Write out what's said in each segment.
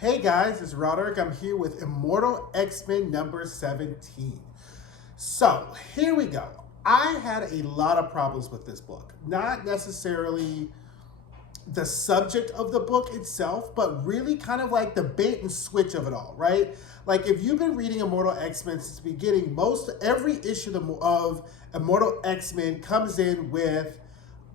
Hey guys, it's Roderick. I'm here with Immortal X-Men number 17. So, here we go. I had a lot of problems with this book. Not necessarily the subject of the book itself, but really kind of like the bait and switch of it all, right? Like if you've been reading Immortal X-Men since the beginning, most every issue of Immortal X-Men comes in with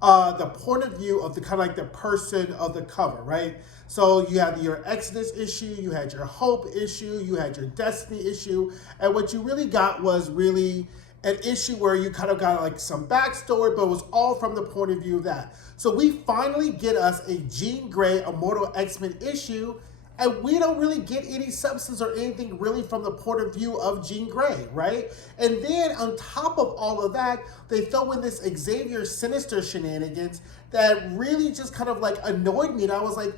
the point of view of the kind of like the person of the cover, right? So you had your Exodus issue, you had your Hope issue, you had your Destiny issue, and what you really got was really an issue where you kind of got like some backstory, but it was all from the point of view of that. So we finally get us a Jean Grey Immortal X-Men issue, and we don't really get any substance or anything really from the point of view of Jean Grey, right? And then on top of all of that, they throw in this Xavier Sinister shenanigans that really just kind of like annoyed me. And I was like,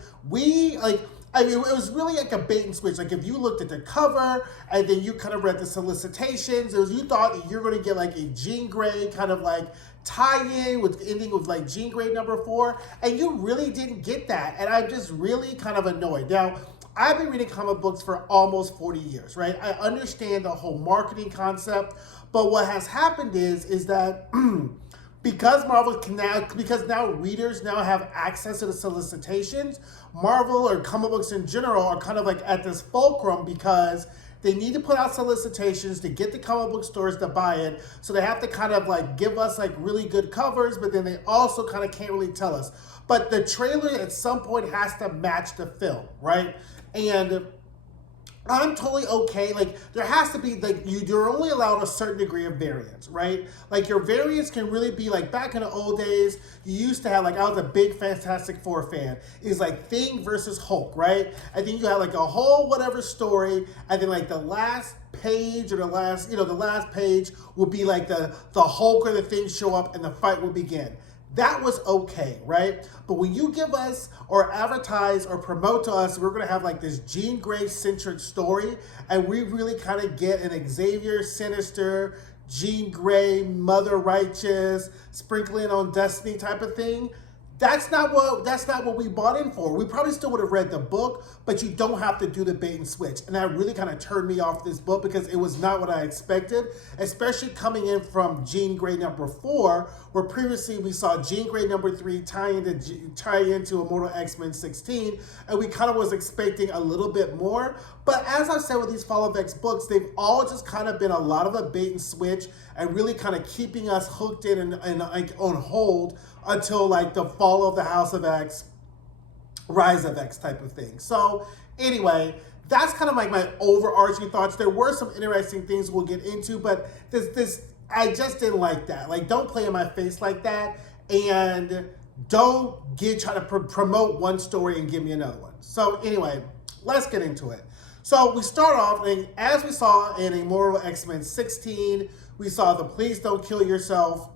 I mean, it was really like a bait and switch. Like if you looked at the cover and then you kind of read the solicitations, you thought that you're going to get like a Jean Grey kind of like tie-in with ending with like Jean Grey number 4, and you really didn't get that. And I'm just really kind of annoyed. Now, I've been reading comic books for almost 40 years, right? I understand the whole marketing concept, but what has happened is that because now readers now have access to the solicitations, Marvel or comic books in general are kind of like at this fulcrum because they need to put out solicitations to get the comic book stores to buy it. So they have to kind of like give us like really good covers, but then they also kind of can't really tell us. But the trailer at some point has to match the film, right? And I'm totally okay. Like there has to be like you're only allowed a certain degree of variance, right? Like your variance can really be like back in the old days, you used to have like I was a big Fantastic Four fan. Is like Thing versus Hulk, right? And then you had like a whole whatever story, and then like the last page or the last page would be like the Hulk or the Thing show up and the fight will begin. That was okay, right? But when you give us or advertise or promote to us, we're going to have like this Jean Grey centric story, and we really kind of get an Xavier Sinister, Jean Grey, Mother Righteous, sprinkling on Destiny type of thing. That's not what we bought in for. We probably still would have read the book, but you don't have to do the bait and switch. And that really kind of turned me off this book because it was not what I expected, especially coming in from Jean Grey number 4, where previously we saw Jean Grey number 3 tie into Immortal X-Men 16, and we kind of was expecting a little bit more. But as I've said with these Fall of X books, they've all just kind of been a lot of a bait and switch and really kind of keeping us hooked in and like on hold until like the Fall of the House of X, Rise of X type of thing. So anyway, that's kind of like my overarching thoughts. There were some interesting things we'll get into, but this I just didn't like that. Like, don't play in my face like that, and don't try to promote one story and give me another one. So anyway, let's get into it. So we start off, and as we saw in Immortal X-Men 16, we saw the "Please Don't Kill Yourself"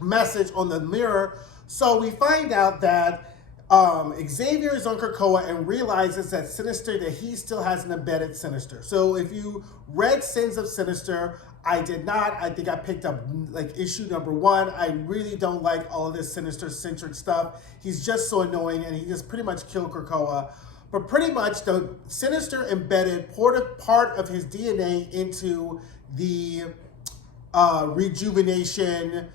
message on the mirror. So we find out that Xavier is on Krakoa and realizes that he still has an embedded Sinister. So if you read Sins of Sinister, I did not. I think I picked up like issue number 1. I really don't like all of this Sinister-centric stuff. He's just so annoying, and he just pretty much killed Krakoa. But pretty much the Sinister embedded part of his DNA into the rejuvenation,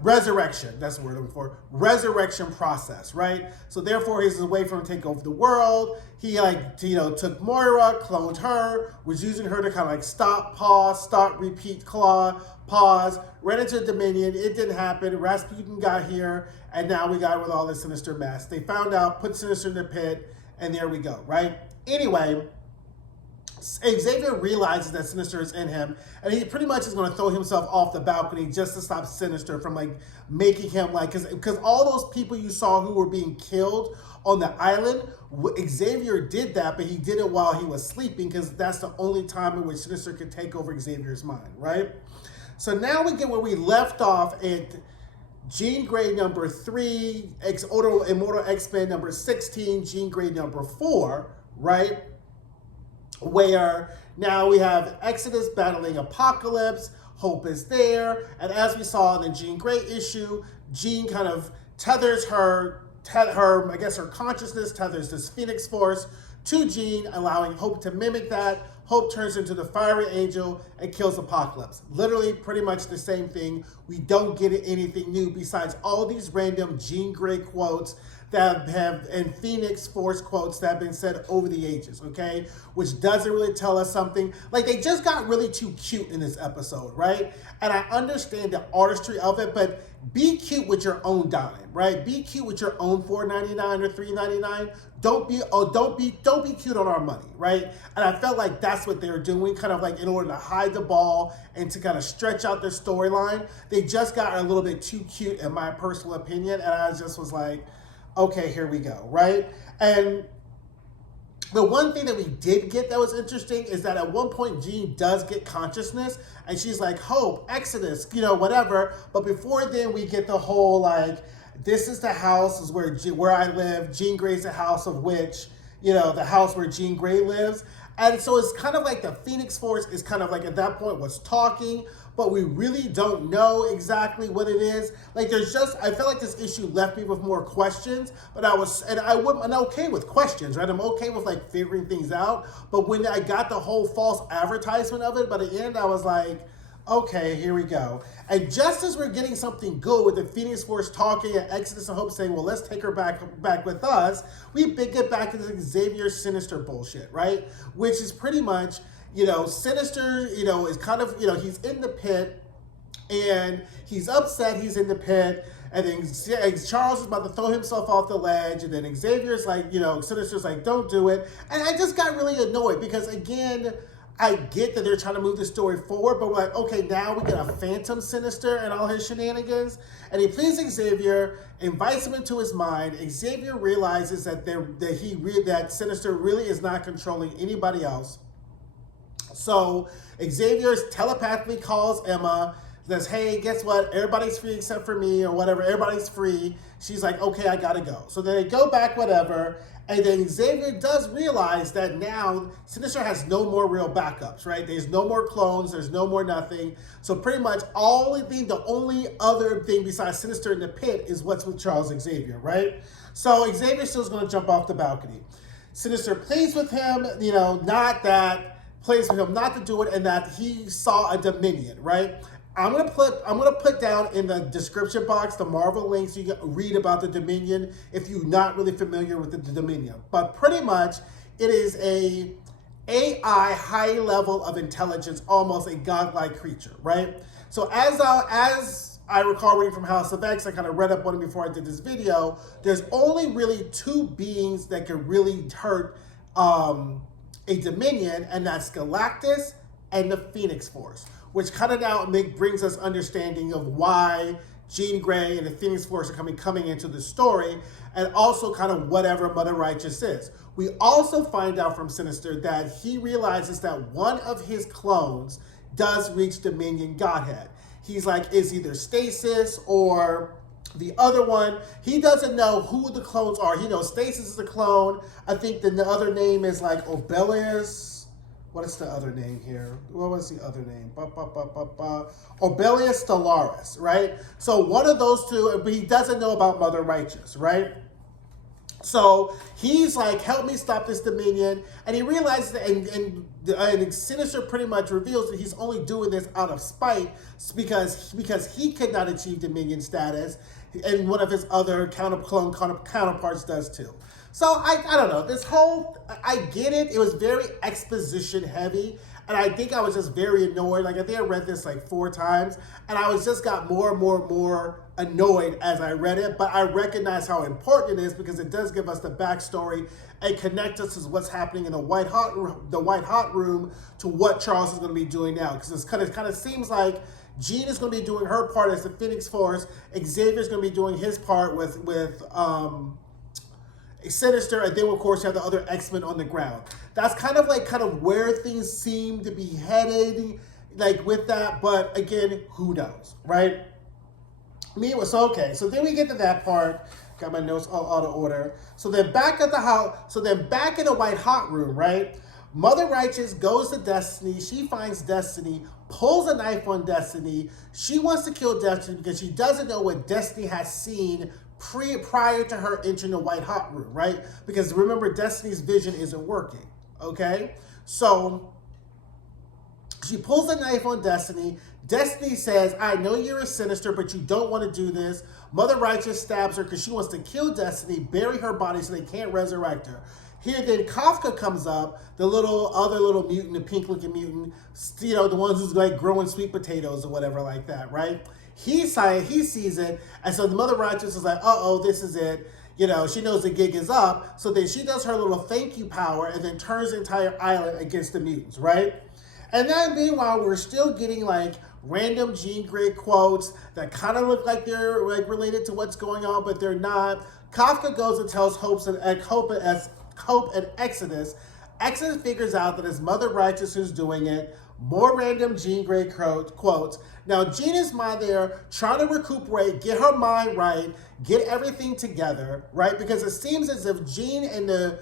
resurrection, that's the word I'm looking for, resurrection process, right? So therefore he's away from take over the world. He took Moira, cloned her, was using her to kind of like stop, repeat, pause, ran into Dominion. It didn't happen. Rasputin got here, and now we got with all this Sinister mess. They found out, put Sinister in the pit, and there we go, right? Anyway, Xavier realizes that Sinister is in him, and he pretty much is going to throw himself off the balcony just to stop Sinister from like making him like, because all those people you saw who were being killed on the island, Xavier did that, but he did it while he was sleeping because that's the only time in which Sinister could take over Xavier's mind, right? So now we get where we left off at Jean Grey number 3, Immortal X-Men number 16, Jean Grey number 4, right? Where now we have Exodus battling Apocalypse, Hope is there, and as we saw in the Jean Grey issue, Jean kind of tethers her I guess her consciousness tethers this Phoenix Force to Jean, allowing Hope to mimic that. Hope turns into the fiery angel and kills Apocalypse. Literally pretty much the same thing. We don't get anything new besides all these random Jean Grey quotes that have, and Phoenix Force quotes that have been said over the ages, okay? Which doesn't really tell us something. Like, they just got really too cute in this episode, right? And I understand the artistry of it, but be cute with your own dime, right? Be cute with your own $4.99 or $3.99. Don't be cute on our money, right? And I felt like that's what they were doing, kind of like in order to hide the ball and to kind of stretch out their storyline. They just got a little bit too cute, in my personal opinion, and I just was like, okay, here we go, right? And the one thing that we did get that was interesting is that at one point Jean does get consciousness, and she's like, Hope, Exodus, whatever. But before then, we get the whole like, this is the house is where I live. Jean Grey's the house of which, the house where Jean Grey lives. And so it's kind of like the Phoenix Force is kind of like at that point was talking, but we really don't know exactly what it is. Like I feel like this issue left me with more questions, but I'm okay with questions, right? I'm okay with like figuring things out. But when I got the whole false advertisement of it, by the end I was like, okay, here we go. And just as we're getting something good with the Phoenix Force talking and Exodus and Hope saying, well, let's take her back with us, we get back into Xavier Sinister bullshit, right? Which is pretty much, Sinister, is kind of, he's in the pit and he's upset he's in the pit. And then Charles is about to throw himself off the ledge. And then Xavier's like, Sinister's like, don't do it. And I just got really annoyed because, again, I get that they're trying to move the story forward, but we're like, okay, now we get a Phantom Sinister and all his shenanigans. And he pleads Xavier, invites him into his mind. Xavier realizes that Sinister really is not controlling anybody else. So Xavier telepathically calls Emma, says, hey, guess what? Everybody's free except for me or whatever. Everybody's free. She's like, okay, I gotta go. So then they go back, whatever. And then Xavier does realize that now Sinister has no more real backups, right? There's no more clones. There's no more nothing. So pretty much the only other thing besides Sinister in the pit is what's with Charles Xavier, right? So Xavier still's going to jump off the balcony. Sinister pleads with him, plays with him not to do it, and that he saw a Dominion, right? I'm gonna put down in the description box the Marvel links so you can read about the Dominion if you're not really familiar with the Dominion. But pretty much it is a AI high level of intelligence, almost a godlike creature, right? So as I recall reading from House of X, I kind of read up on it before I did this video. There's only really two beings that can really hurt a Dominion, and that's Galactus and the Phoenix Force, which kind of now brings us understanding of why Jean Grey and the Phoenix Force are coming into the story, and also kind of whatever Mother Righteous is. We also find out from Sinister that he realizes that one of his clones does reach Dominion Godhead. He's like, is either Stasis or the other one. He doesn't know who the clones are. He knows Stasis is a clone. I think the other name is like Obelius. What is the other name here? What was the other name? Obelius Stellaris, right? So one of those two, but he doesn't know about Mother Righteous, right? So he's like, help me stop this Dominion. And he realizes that, and Sinister pretty much reveals that he's only doing this out of spite because he could not achieve Dominion status, and one of his other counterparts does too. So I don't know, I get it. It was very exposition heavy. And I think I was just very annoyed. Like, I think I read this like 4 times, and I got more and more annoyed as I read it. But I recognize how important it is because it does give us the backstory and connect us to what's happening in the White Hot Room to what Charles is going to be doing now. Because it kind of seems like Jean is going to be doing her part as the Phoenix Force. Xavier's going to be doing his part with Sinister, and then of course you have the other X-Men on the ground. That's kind of where things seem to be headed, like with that. But again, who knows, right? It was okay. So then we get to that part. Got my notes all out of order. So then back at the house. So then back in the White Hot Room, right? Mother Righteous goes to Destiny. She finds Destiny, pulls a knife on Destiny. She wants to kill Destiny because she doesn't know what Destiny has seen prior to her entering the White Hot Room, right? Because remember, Destiny's vision isn't working, okay? So she pulls a knife on Destiny. Destiny says, I know you're a Sinister, but you don't want to do this. Mother Righteous stabs her because she wants to kill Destiny, bury her body so they can't resurrect her. Here then Kafka comes up, the other little mutant, the pink looking mutant, you know, the ones who's like growing sweet potatoes or whatever like that, right? He sees it, and so the Mother Righteous is like, uh-oh, this is it. You know, she knows the gig is up, so then she does her little thank you power and then turns the entire island against the mutants, right? And then meanwhile, we're still getting like random Jean Grey quotes that kind of look like they're like related to what's going on, but they're not. Kafka goes and tells Hope and Exodus. Exodus figures out that it's Mother Righteous who's doing it. More random Jean Grey quotes. Now, Jean is there trying to recuperate, get her mind right, get everything together, right? Because it seems as if Jean and the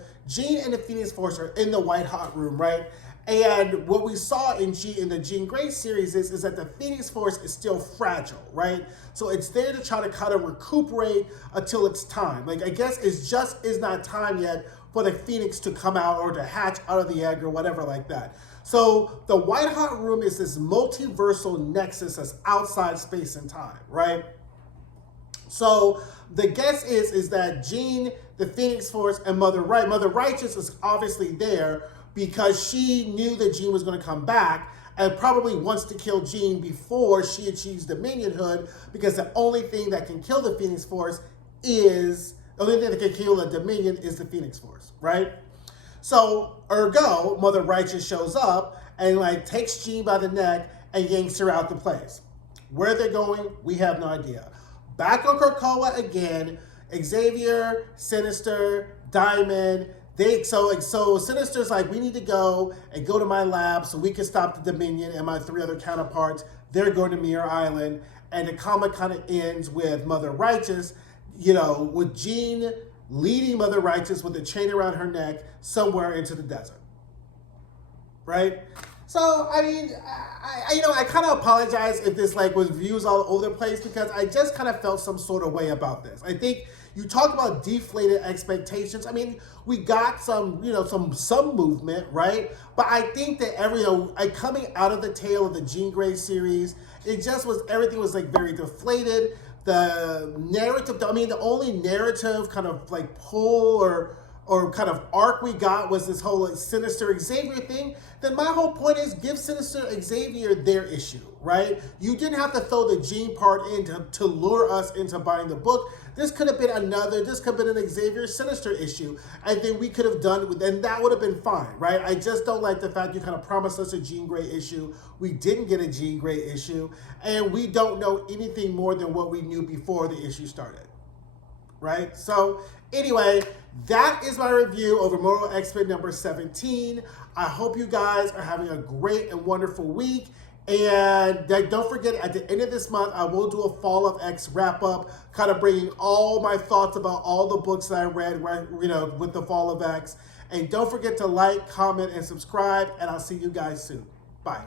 Phoenix Force are in the White Hot Room, right? And what we saw in the Jean Grey series is that the Phoenix Force is still fragile, right? So it's there to try to kind of recuperate until it's time. Like, I guess it's just is not time yet for the Phoenix to come out or to hatch out of the egg or whatever like that. So the White Hot Room is this multiversal nexus that's outside space and time, right? So the guess is that Jean, the Phoenix Force, and Mother Righteous is obviously there because she knew that Jean was going to come back and probably wants to kill Jean before she achieves Dominionhood, because the only thing that can kill the Phoenix Force is, the only thing that can kill the Dominion is the Phoenix Force, right? So, ergo, Mother Righteous shows up and like takes Jean by the neck and yanks her out the place. Where they're going, we have no idea. Back on Krakoa again, Xavier, Sinister, Diamond, so Sinister's like, we need to go to my lab so we can stop the Dominion and my 3 other counterparts. They're going to Mirror Island. And the comic kind of ends with Mother Righteous, you know, with Jean leading Mother Righteous with a chain around her neck somewhere into the desert, right? So, I mean, I kind of apologize if this like was views all over the place, because I just kind of felt some sort of way about this. I think you talk about deflated expectations. I mean, we got some, you know, some movement, right? But I think that coming out of the tail of the Jean Grey series, it just was, everything was like very deflated. The narrative, I mean, the only narrative kind of like pull or kind of arc we got was this whole like, Sinister Xavier thing. Then my whole point is, give Sinister Xavier their issue, right? You didn't have to throw the Jean part in to lure us into buying the book. This could have been an Xavier Sinister issue, and then we could have done, and that would have been fine, right? I just don't like the fact you kind of promised us a Jean Grey issue. We didn't get a Jean Grey issue, and we don't know anything more than what we knew before the issue started, right? So anyway, that is my review of Immortal X-Men number 17. I hope you guys are having a great and wonderful week. And don't forget, at the end of this month, I will do a Fall of X wrap-up, kind of bringing all my thoughts about all the books that I read, right, you know, with the Fall of X. And don't forget to like, comment, and subscribe, and I'll see you guys soon. Bye.